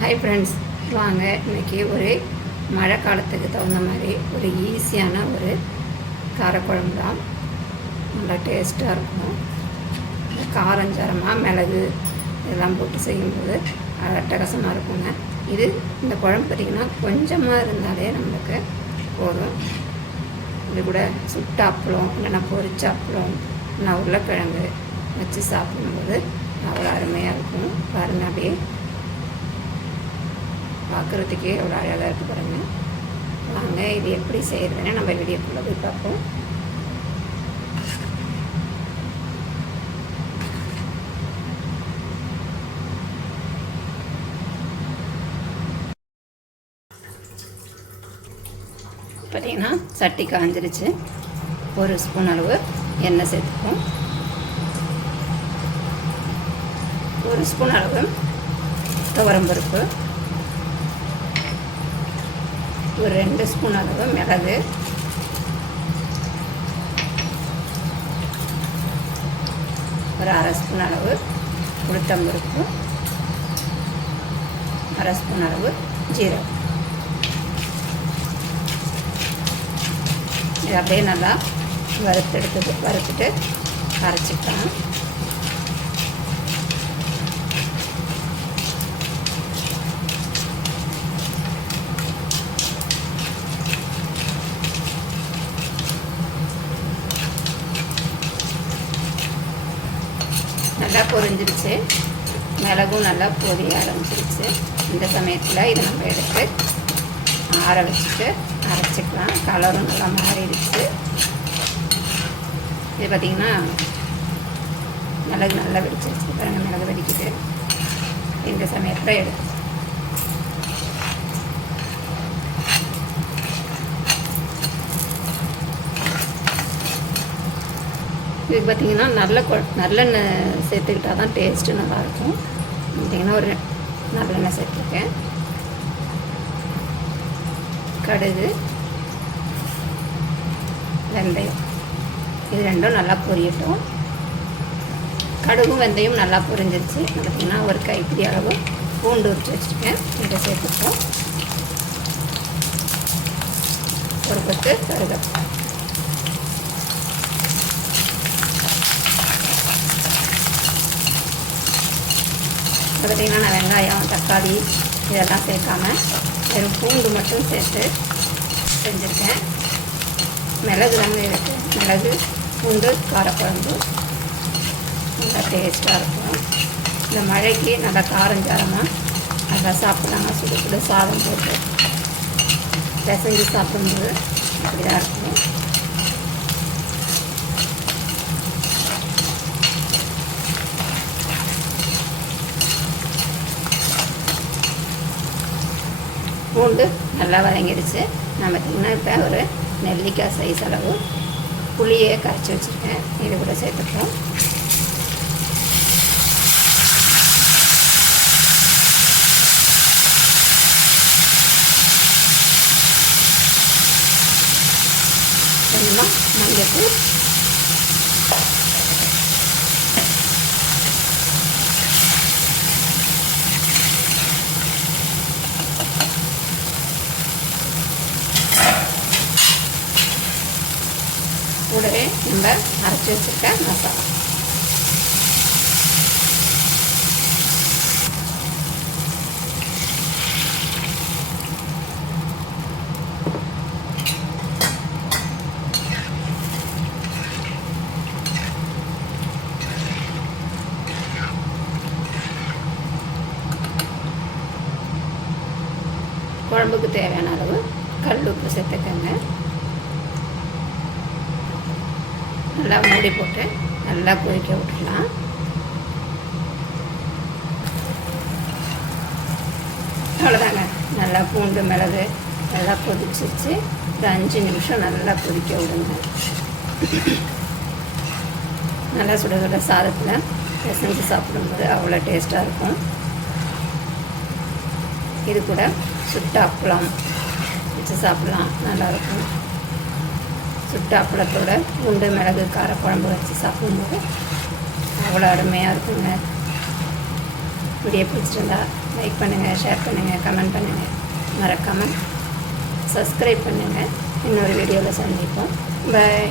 Hi friends, வாங்க இன்றைக்கி ஒரு மழை காலத்துக்கு தகுந்த மாதிரி ஒரு ஈஸியான ஒரு காரக்குழம்பு தான். நல்லா டேஸ்ட்டாக இருக்கும். காரஞ்சாரமாக மிளகு இதெல்லாம் போட்டு செய்யும்போது அது அட்டகாசமாக இருக்குங்க. இந்த குழம்பு பார்த்திங்கன்னா கொஞ்சமாக இருந்தாலே நம்மளுக்கு போதும். இது கூட சுட்ட அப்பளம் இல்லைன்னா பொரிச்ச அப்பளம் இல்லைன்னா உருளைக்கிழங்கு வச்சு சாப்பிடும்போது அவ்வளோ அருமையாக இருக்கும். பாருங்கள், அப்படியே பார்க்குறதுக்கே எவ்வளோ அழகாக இருக்குது பாருங்கள். வாங்க இது எப்படி செய்கிறதுன்னு நம்ம வீடியோக்குள்ளே போய் பார்ப்போம். பார்த்திங்கன்னா சட்டி காஞ்சிருச்சு. 1 ஸ்பூன் அளவு எண்ணெய் சேர்த்துப்போம். 1 ஸ்பூன் அளவு துவரம்பருப்பு, ஒரு 2 ஸ்பூன் அளவு மிளகு, ஒரு 1/2 ஸ்பூன் அளவு உளுத்தம்பருப்பு, 1/2 ஸ்பூன் அளவு ஜீரகம். இது அப்படியே நல்லா வறுத்துட்டு அரைச்சிக்கலாம். நல்லா பொரிஞ்சிருச்சு, மிளகும் நல்லா பொரிய ஆரம்பிச்சிருச்சு. இந்த சமயத்தில் இதை நம்ம எடுத்து ஆற வச்சுட்டு அரைச்சிக்கலாம். கலரும் நல்லா மாறிடுச்சு. இது பார்த்திங்கன்னா மிளகு நல்லா வெடிச்சிருச்சு பாருங்கள். மிளகு வெடிக்குது. இந்த சமயத்தில் எடுத்து இதுக்கு பார்த்திங்கன்னா நல்லெண்ணெய் சேர்த்துக்கிட்டால் தான் டேஸ்ட்டு நல்லாயிருக்கும். பார்த்திங்கன்னா ஒரு நல்லெண்ணெய் சேர்த்துருக்கேன். கடுகு, வெந்தயம் இது ரெண்டும் நல்லா பொரியட்டும். கடுகும் வெந்தயம் நல்லா பொரிஞ்சிருச்சு. பார்த்திங்கன்னா ஒரு கைப்பிடி அளவு பூண்டு உரிச்சு வச்சுருக்கேன். இதை சேர்த்துப்போம். ஒரு கொத்து கருவேப்பிலை. பார்த்திங்கன்னா நான் வெங்காயம், தக்காளி இதெல்லாம் சேர்க்காமல் வெறும் பூண்டு மட்டும் சேர்த்து செஞ்சுருக்கேன். மிளகு தாங்க இருக்குது. மிளகு பூண்டு காரக்குழம்பு நல்லா டேஸ்ட்டாக இருக்கும். இந்த மழைக்கு நல்லா காரஞ்சாரமாக நல்லா சாப்பிட்லாங்க. சுடு சாதம் போட்டு பிசைஞ்சு சாப்பிடும்போது அப்படி தான் இருக்கும். பூண்டு நல்லா வதங்கிடுச்சு. நான் பார்த்திங்கன்னா இப்போ ஒரு நெல்லிக்காய் சைஸ் அளவு புளியை கரைச்சி வச்சுருக்கேன். இது கூட சேர்த்துப்போம். கொஞ்சமாக மஞ்சள், கூடவே நம்ம அரைச்சி வச்சுருக்க மசாலா. குழம்புக்கு தேவையான அளவு கல் உப்பு சேர்த்துக்கங்க. நல்லா மூடி போட்டு நல்லா கொதிக்க விட்டுக்கலாம். அவ்வளோதாங்க. நல்லா பூண்டு மிளகு நல்லா கொதிச்சிருச்சு. ஒரு 5 நிமிஷம் நல்லா கொதிக்க விடுங்க. நல்லா சுட சுட சாதத்தில் பிசைஞ்சு சாப்பிடும்போது அவ்வளோ டேஸ்ட்டாக இருக்கும். இது கூட சுட்ட அப்பளம் வச்சு சாப்பிட்லாம், நல்லாயிருக்கும். சுட்ட அப்பளத்தோட பூண்டு மிளகு காரக்குழம்பு வச்சு சாப்பிடும்போது அவ்வளோ அருமையாக இருக்குங்க. வீடியோ பிடிச்சிருந்தா லைக் பண்ணுங்கள், ஷேர் பண்ணுங்கள், கமெண்ட் பண்ணுங்கள். மறக்காமல் சப்ஸ்கிரைப் பண்ணுங்கள். இன்னொரு வீடியோவில் சந்திப்போம். பாய்.